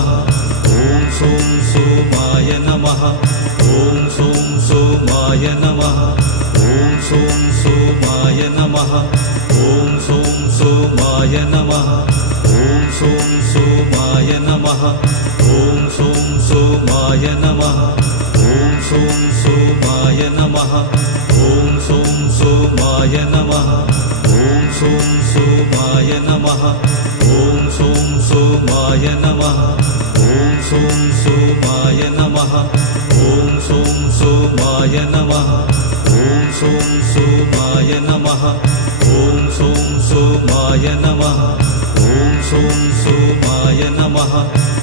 नमः ॐ सों सोमाय नमः ॐ सों सोमाय नमः ॐ सों सोमाय नमः ॐ सों सोमाय नमः ॐ सों सोमाय नमः ॐ सों सोमाय नमः ॐ सों सोमाय नमः ॐ सों सोमाय नमः ॐ सों सोमाय नमः ॐ सों सोमाय नमः ॐ सों सोमाय नमः ॐ सों सोमाय नमः ॐ सों सोमाय नमः ॐ सों सोमाय नमः ॐ सों सोमाय नमः।